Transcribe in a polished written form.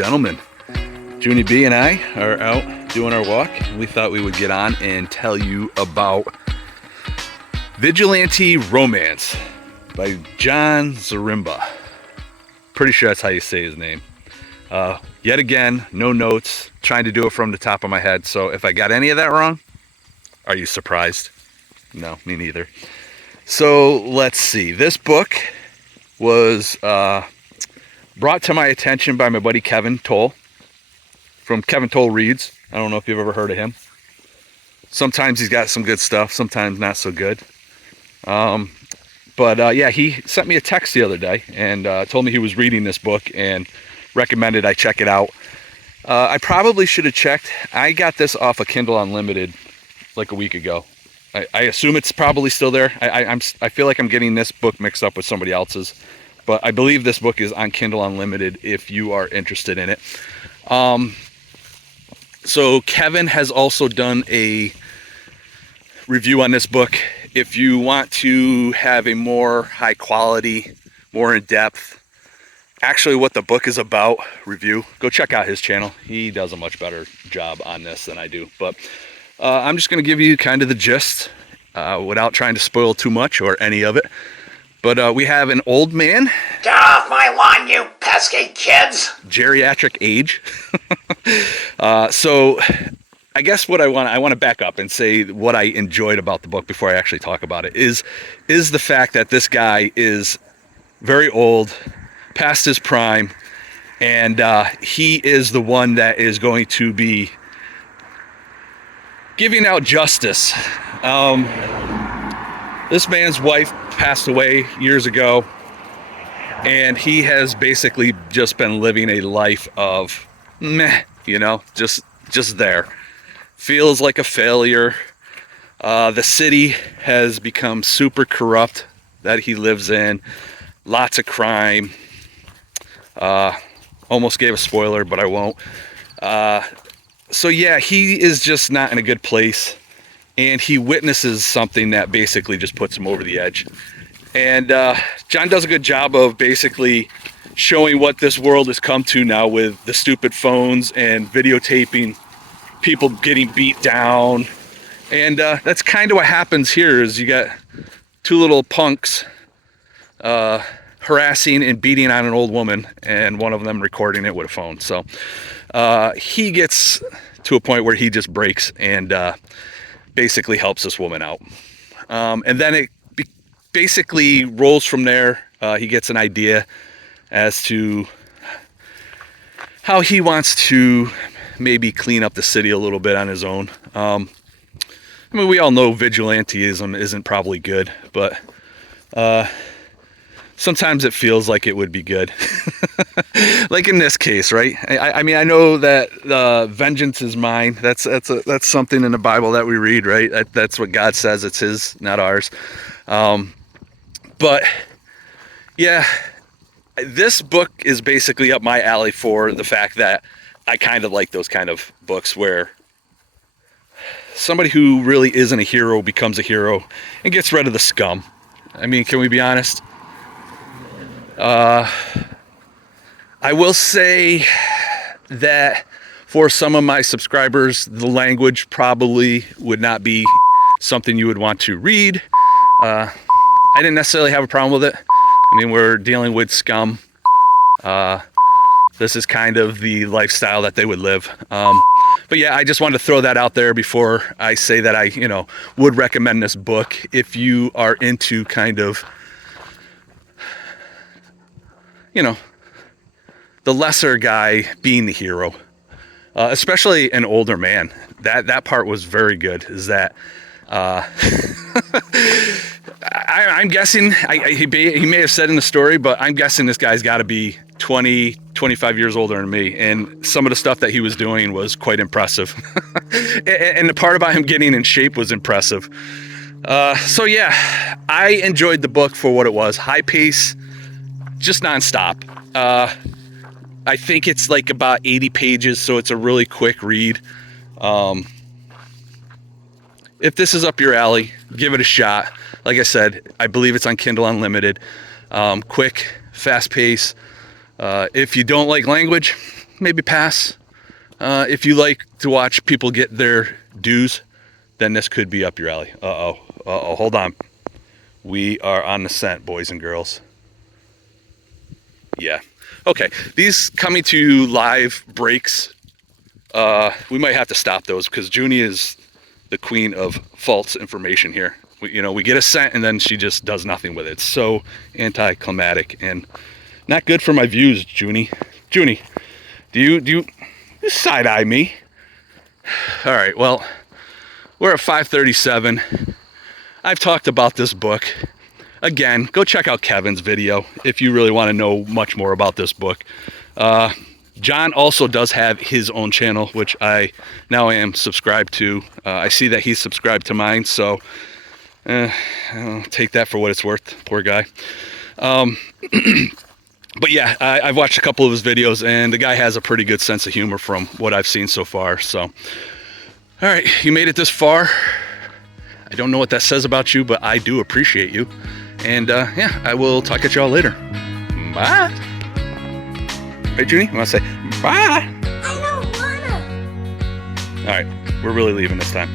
gentlemen, Junie B and I are out doing our walk. We thought we would get on and tell you about Vigilante Romance by Jon Zaremba. Pretty sure that's how you say his name. Yet again, no notes, trying to do it from the top of my head. So if I got any of that wrong, are you surprised? No, me neither. So let's see. This book was brought to my attention by my buddy Kevin Toll from Kevin Toll Reads. I don't know if you've ever heard of him. Sometimes he's got some good stuff, sometimes not so good. But he sent me a text the other day and told me he was reading this book and recommended I check it out. I probably should have checked. I got this off of Kindle Unlimited like a week ago. I assume it's probably still there. I feel like I'm getting this book mixed up with somebody else's, but I believe this book is on Kindle Unlimited if you are interested in it. So Kevin has also done a review on this book. If you want to have a more high quality, more in depth, actually what the book is about review, go check out his channel. He does a much better job on this than I do. But I'm just going to give you kind of the gist without trying to spoil too much or any of it. But we have an old man. Get off my lawn, you pesky kids! Geriatric age. So I guess what I want to back up and say what I enjoyed about the book before I actually talk about it is the fact that this guy is very old, past his prime, and he is the one that is going to be giving out justice. This man's wife passed away years ago, and he has basically just been living a life of meh, just there. Feels like a failure. The city has become super corrupt that he lives in. Lots of crime. Almost gave a spoiler, but I won't. So yeah, he is just not in a good place, and he witnesses something that basically just puts him over the edge. And John does a good job of basically showing what this world has come to now with the stupid phones and videotaping people getting beat down. And that's kind of what happens here is you got two little punks harassing and beating on an old woman, and one of them recording it with a phone. So he gets to a point where he just breaks and basically helps this woman out. And then it basically rolls from there. He gets an idea as to how he wants to maybe clean up the city a little bit on his own. We all know vigilantism isn't probably good, but sometimes it feels like it would be good. Like in this case, right? I know that vengeance is mine. That's something in the Bible that we read, right? That's what God says. It's His, not ours. But yeah, this book is basically up my alley for the fact that I kind of like those kind of books where somebody who really isn't a hero becomes a hero and gets rid of the scum. Can we be honest? I will say that for some of my subscribers, the language probably would not be something you would want to read. I didn't necessarily have a problem with it. We're dealing with scum. This is kind of the lifestyle that they would live. But yeah, I just wanted to throw that out there before I say that I, would recommend this book if you are into kind of, the lesser guy being the hero, especially an older man. That part was very good. Is that I'm guessing he may have said in the story, but I'm guessing this guy's got to be 20, 25 years older than me, and some of the stuff that he was doing was quite impressive. And the part about him getting in shape was impressive. So yeah, I enjoyed the book for what it was. High pace, just nonstop. I think it's like about 80 pages, so it's a really quick read. If this is up your alley, give it a shot. Like I said, I believe it's on Kindle Unlimited. Quick, fast pace. If you don't like language, maybe pass. If you like to watch people get their dues, then this could be up your alley. Uh-oh, hold on. We are on the scent, boys and girls. Yeah. Okay, these coming to live breaks, we might have to stop those because Junie is the queen of false information here. We get a scent and then she just does nothing with it. It's so anticlimactic and not good for my views, Junie. Junie, do you side-eye me? All right, well, we're at 5:37. I've talked about this book. Again, go check out Kevin's video if you really want to know much more about this book. John also does have his own channel, which I now am subscribed to. I see that he's subscribed to mine, so I'll take that for what it's worth. Poor guy. But yeah, I've watched a couple of his videos, and the guy has a pretty good sense of humor from what I've seen so far. So, all right, you made it this far. I don't know what that says about you, but I do appreciate you. And yeah, I will talk at y'all later. Bye. Hey, Junie, you want to say bye? I don't wanna. All right, we're really leaving this time.